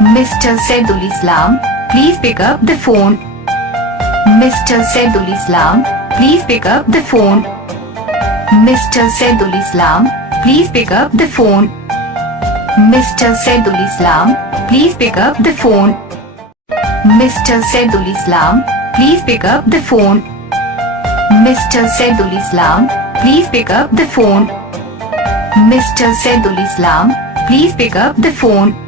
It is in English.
Mr. Saidul Islam, please pick up the phone. Mr. Saidul Islam, please pick up the phone. Mr. Saidul Islam, please pick up the phone. Mr. Saidul Islam, please pick up the phone. Mr. Saidul Islam, please pick up the phone. Mr. Saidul Islam, please pick up the phone. Mr. Saidul Islam, please pick up the phone.